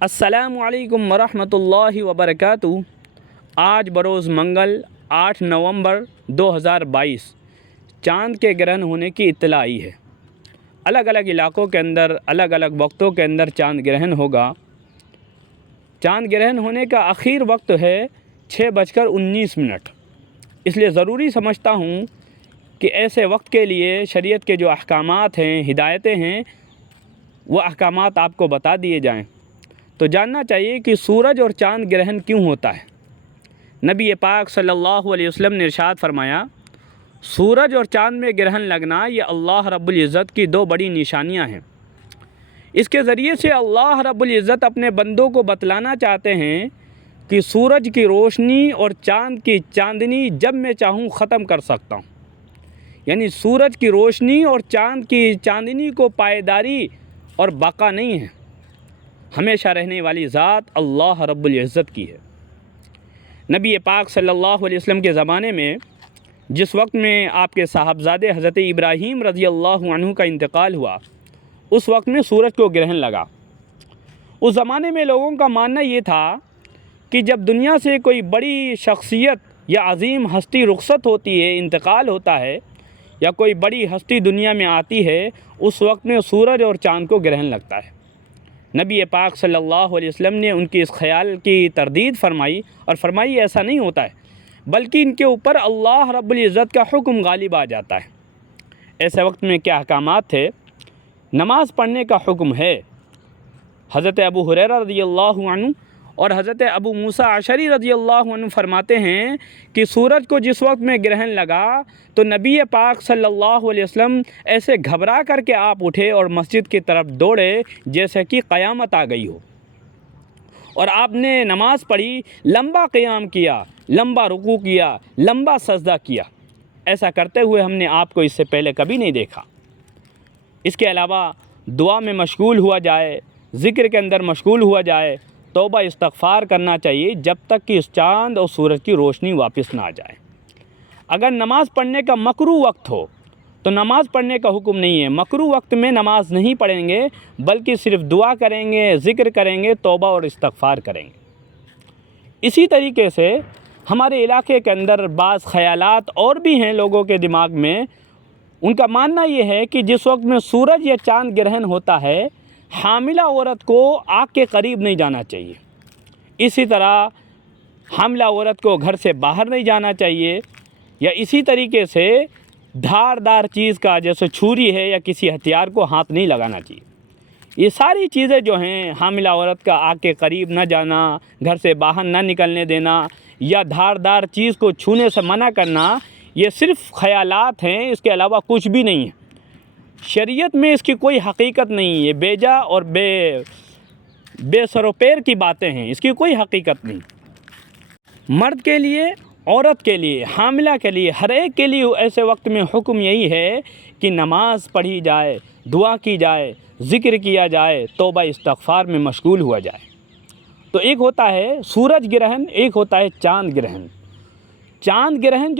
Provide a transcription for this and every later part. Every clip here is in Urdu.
السلام علیکم ورحمۃ اللہ وبرکاتہ۔ آج بروز منگل 8 نومبر 2022 چاند کے گرہن ہونے کی اطلاع آئی ہے۔ الگ الگ علاقوں کے اندر الگ الگ وقتوں کے اندر چاند گرہن ہوگا۔ چاند گرہن ہونے کا آخر وقت ہے 6:19۔ اس لیے ضروری سمجھتا ہوں کہ ایسے وقت کے لیے شریعت کے جو احکامات ہیں، ہدایتیں ہیں، وہ احکامات آپ کو بتا دیے جائیں۔ تو جاننا چاہیے کہ سورج اور چاند گرہن کیوں ہوتا ہے۔ نبی پاک صلی اللہ علیہ وسلم نے ارشاد فرمایا، سورج اور چاند میں گرہن لگنا یہ اللہ رب العزت کی دو بڑی نشانیاں ہیں۔ اس کے ذریعے سے اللہ رب العزت اپنے بندوں کو بتلانا چاہتے ہیں کہ سورج کی روشنی اور چاند کی چاندنی جب میں چاہوں ختم کر سکتا ہوں۔ یعنی سورج کی روشنی اور چاند کی چاندنی کو پائیداری اور بقا نہیں ہے، ہمیشہ رہنے والی ذات اللہ رب العزت کی ہے۔ نبی پاک صلی اللہ علیہ وسلم کے زمانے میں جس وقت میں آپ کے صاحبزادے حضرت ابراہیم رضی اللہ عنہ کا انتقال ہوا، اس وقت میں سورج کو گرہن لگا۔ اس زمانے میں لوگوں کا ماننا یہ تھا کہ جب دنیا سے کوئی بڑی شخصیت یا عظیم ہستی رخصت ہوتی ہے، انتقال ہوتا ہے، یا کوئی بڑی ہستی دنیا میں آتی ہے، اس وقت میں سورج اور چاند کو گرہن لگتا ہے۔ نبی پاک صلی اللہ علیہ وسلم نے ان کی اس خیال کی تردید فرمائی اور فرمائی ایسا نہیں ہوتا ہے، بلکہ ان کے اوپر اللہ رب العزت کا حکم غالب آ جاتا ہے۔ ایسے وقت میں کیا احکامات تھے؟ نماز پڑھنے کا حکم ہے۔ حضرت ابو ہریرہ رضی اللہ عنہ اور حضرت ابو موسیٰ اشعری رضی اللہ عنہ فرماتے ہیں کہ سورج کو جس وقت میں گرہن لگا تو نبی پاک صلی اللہ علیہ وسلم ایسے گھبرا کر کے آپ اٹھے اور مسجد کی طرف دوڑے جیسے کہ قیامت آ گئی ہو، اور آپ نے نماز پڑھی، لمبا قیام کیا، لمبا رکوع کیا، لمبا سجدہ کیا۔ ایسا کرتے ہوئے ہم نے آپ کو اس سے پہلے کبھی نہیں دیکھا۔ اس کے علاوہ دعا میں مشغول ہوا جائے، ذکر کے اندر مشغول ہوا جائے، توبہ استغفار کرنا چاہیے جب تک کہ اس چاند اور سورج کی روشنی واپس نہ آ جائے۔ اگر نماز پڑھنے کا مکروہ وقت ہو تو نماز پڑھنے کا حکم نہیں ہے۔ مکروہ وقت میں نماز نہیں پڑھیں گے، بلکہ صرف دعا کریں گے، ذکر کریں گے، توبہ اور استغفار کریں گے۔ اسی طریقے سے ہمارے علاقے کے اندر بعض خیالات اور بھی ہیں لوگوں کے دماغ میں۔ ان کا ماننا یہ ہے کہ جس وقت میں سورج یا چاند گرہن ہوتا ہے، حاملہ عورت کو آگ کے قریب نہیں جانا چاہیے۔ اسی طرح حاملہ عورت کو گھر سے باہر نہیں جانا چاہیے، یا اسی طریقے سے دھاردار چیز کا جیسے چھری ہے یا کسی ہتھیار کو ہاتھ نہیں لگانا چاہیے۔ یہ ساری چیزیں جو ہیں، حاملہ عورت کا آگ کے قریب نہ جانا، گھر سے باہر نہ نکلنے دینا، یا دھاردار چیز کو چھونے سے منع کرنا، یہ صرف خیالات ہیں، اس کے علاوہ کچھ بھی نہیں ہے۔ شریعت میں اس کی کوئی حقیقت نہیں ہے، بیجا اور بے سر و پیر کی باتیں ہیں، اس کی کوئی حقیقت نہیں۔ مرد کے لیے، عورت کے لیے، حاملہ کے لیے، ہر ایک کے لیے ایسے وقت میں حکم یہی ہے کہ نماز پڑھی جائے، دعا کی جائے، ذکر کیا جائے، توبہ استغفار میں مشغول ہوا جائے۔ تو ایک ہوتا ہے سورج گرہن، ایک ہوتا ہے چاند گرہن۔ چاند گرہن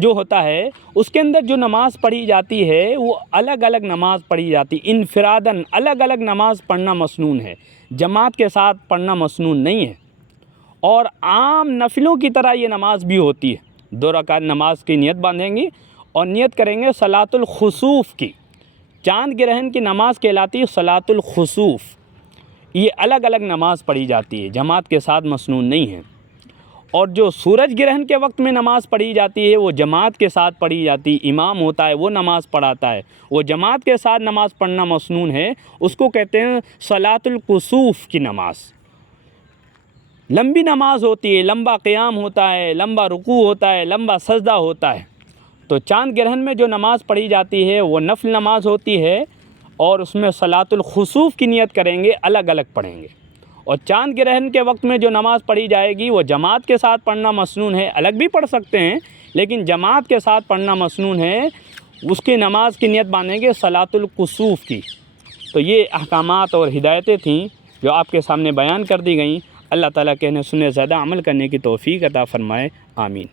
جو ہوتا ہے اس کے اندر جو نماز پڑھی جاتی ہے وہ الگ الگ نماز پڑھی جاتی، انفراداً الگ الگ نماز پڑھنا مسنون ہے، جماعت کے ساتھ پڑھنا مسنون نہیں ہے۔ اور عام نفلوں کی طرح یہ نماز بھی ہوتی ہے۔ 2 رکعت نماز کی نیت باندھیں گی اور نیت کریں گے صلاۃ الخسوف کی۔ چاند گرہن کی نماز کہلاتی ہے صلاۃ الخسوف۔ یہ الگ الگ نماز پڑھی جاتی ہے، جماعت کے ساتھ مسنون نہیں ہے۔ اور جو سورج گرہن کے وقت میں نماز پڑھی جاتی ہے وہ جماعت کے ساتھ پڑھی جاتی ہے، امام ہوتا ہے وہ نماز پڑھاتا ہے، وہ جماعت کے ساتھ نماز پڑھنا مسنون ہے، اس کو کہتے ہیں صلاۃ الکسوف کی نماز۔ لمبی نماز ہوتی ہے، لمبا قیام ہوتا ہے، لمبا رکوع ہوتا ہے، لمبا سجدہ ہوتا ہے۔ تو چاند گرہن میں جو نماز پڑھی جاتی ہے وہ نفل نماز ہوتی ہے، اور اس میں صلاۃ الخسوف کی نیت کریں گے، الگ الگ پڑھیں گے۔ اور چاند گرہن کے وقت میں جو نماز پڑھی جائے گی وہ جماعت کے ساتھ پڑھنا مسنون ہے، الگ بھی پڑھ سکتے ہیں لیکن جماعت کے ساتھ پڑھنا مسنون ہے۔ اس کی نماز کی نیت باندھیں گے صلاۃ الکسوف کی۔ تو یہ احکامات اور ہدایتیں تھیں جو آپ کے سامنے بیان کر دی گئیں۔ اللہ تعالیٰ کہنے سنے زیادہ عمل کرنے کی توفیق عطا فرمائے، آمین۔